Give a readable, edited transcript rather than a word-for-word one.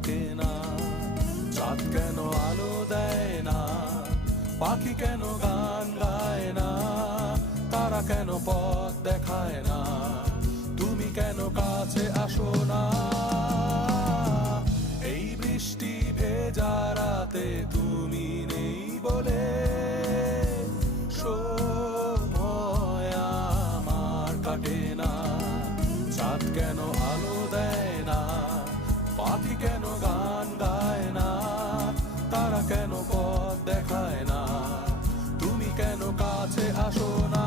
থাকে না? চাঁদ কেন আলো দেয় না? পাখি কেন গান গায় না? তারা কেন পথ দেখায় না? তুমি কেন কাছে আসো না? এই বৃষ্টি ভেজা রাতে তুমি নেই বলে সময় আমার কাটে না। চাঁদ কেন আলো দেয় না? পাখি কেন গান গায় না? তারা কেন পথ দেখায় না? তুমি কেন কাছে আসো না?